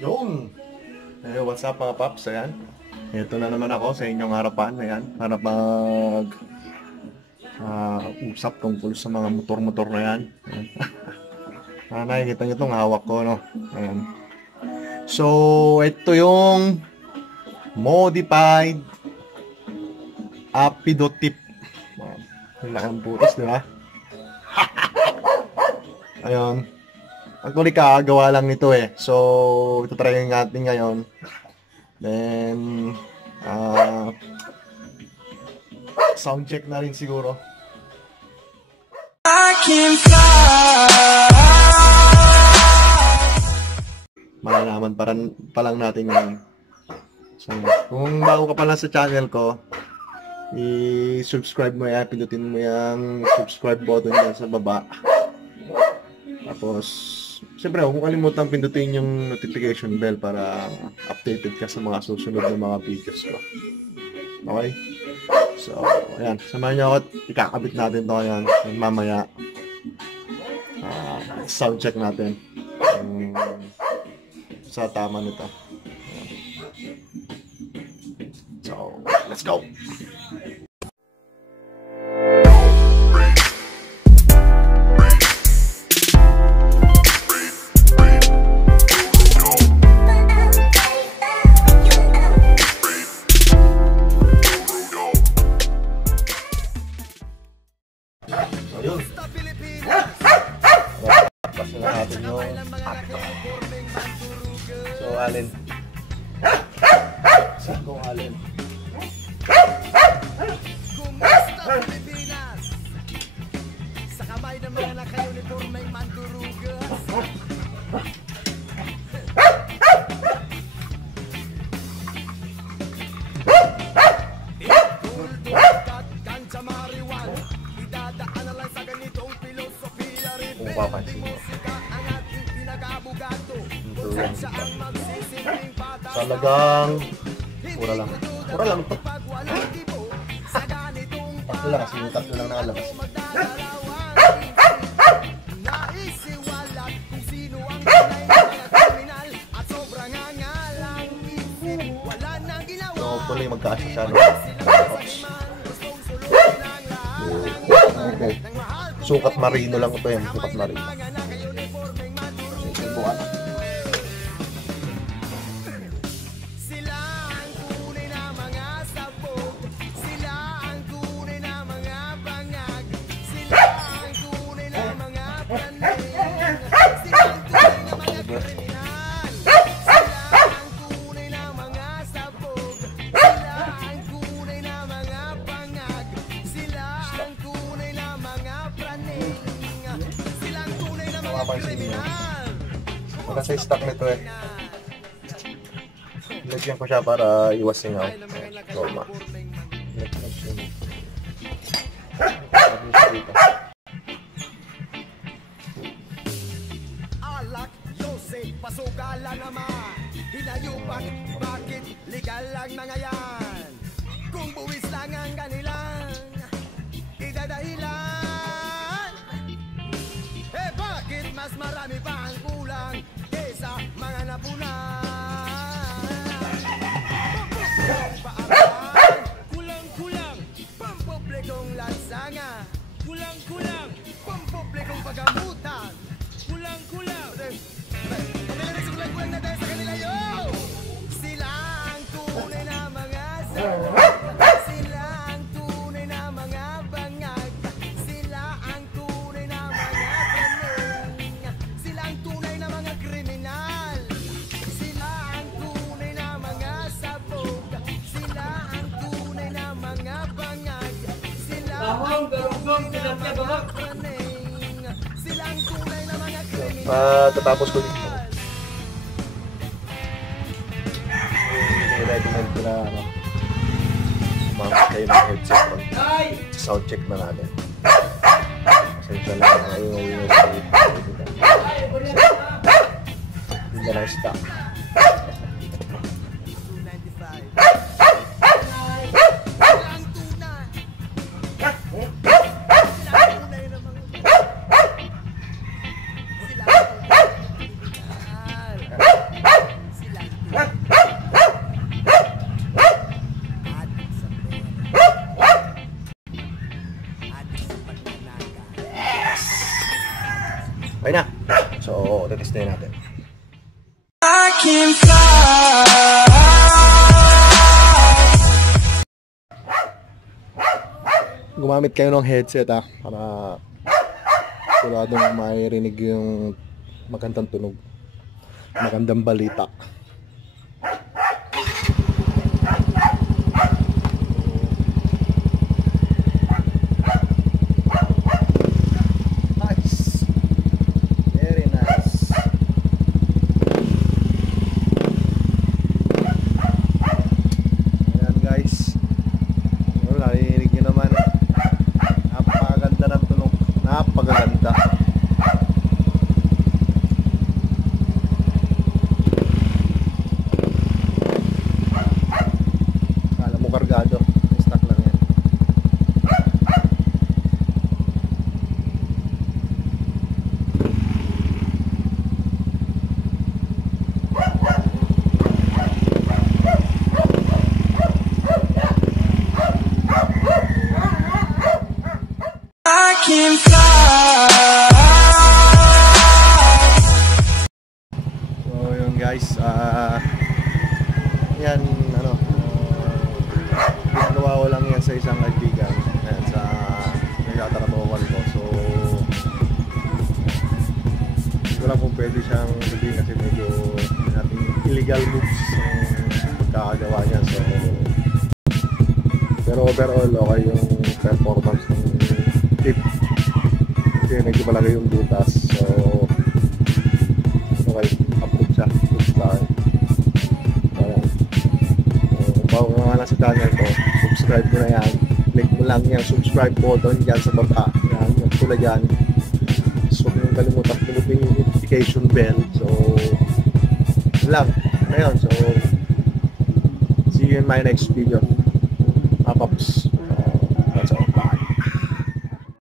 Yun! Hey, what's up mga paps? Ayan. Ito na naman ako sa inyong harapan. Ayan. Para mag usap tungkol sa mga motor-motor na yan. Ayan. Nakikita nyo itong hawak ko, no? Ayan. So, ito yung modified Apido tip. Ang laking putas, di ba? Ayun. Actually, kakagawa lang nito eh. So, ito try natin ngayon. Then, sound check na rin siguro. Malalaman pa lang natin ngayon. So, kung bago ka pa lang sa channel ko, i-subscribe mo yan, pindutin mo yung subscribe button dyan sa baba. Tapos, siyempre, huwag mo kalimutan pindutin yung notification bell para updated ka sa mga susunod na mga videos ko. Okay? So, ayan. Samahan niyo ako at ikakabit natin ito ngayon. Mamaya, sound check natin sa tama nito. So, let's go! So, alin. Sakong alin. Kumusta Pilipinas? Sa kamay ng mga naka-uniformeng mandurugas. Kuldukat, ganja mariwan. Idadaan na lang sa ganitong filosofiya rin. Kung papansin mo. Talagang mura lang ito. Tatlo lang kasi yung tatlo lang nakalabas. So hopefully magkaasya siya, no? Okay. Sukat marino lang ito yan. Sukat marino. Subukan. Wala sa stock nito eh. Lagyan ko siya para iwas singaw. Norma. Alak, Yose, pasugala naman. Hinayupan, bakit legal lang mga yan? Kung buwis lang ang kanilang idadahilan. Eh bakit mas marami pa ang kulang kesa mga napunan? Kulang-kulang pampublikong lansanga. Kulang-kulang pampublikong pagamutan. Kulang-kulang kulang na tayo sa kanila, yo! Sila ang tunay na mga sagot. Sila ang tunay na mga bangag. Sila ang tunay na mga kaning. Sila ang tunay na mga kriminal. Sila ang tunay na mga sabog. Sila ang tunay na mga bangag. Sila ang tunay na mga kaning. Sila ang tunay na mga kriminal. Tatapos ko dito. I-recommend ko na mga kayo ng headset ko. Sound check na natin. Pasensya lang ang ingay sa dito. Hindi na lang stock. Gumamit kayo ng headset para siguradong maririnig yung magandang tunog, magandang balita. Nice, very nice. Ayan guys, naririnig nyo naman. Napakaganda ng tunog. Napakaganda. Kala mo kargado. Stock lang yan. So yun guys, yan ginagawa ko lang yan sa isang kaibigan, yan, sa nagtatrabaho ko. So hindi ko lang kung pwede siyang sabihin kasi medyo nating illegal moves ang pagkakagawa niya. So pero overall okay yung performance ng tip kasi medyo malaki yung butas. So okay, upload siya sa akin. Kung bago ka nga lang sa channel ko, subscribe mo na yan. Click mo lang yung subscribe button dyan sa baba. Yan, yung tulad yan. So huwag nyo kalimutan pinutin yung notification bell. So yun lang, ngayon. So see you in my next video. Paps.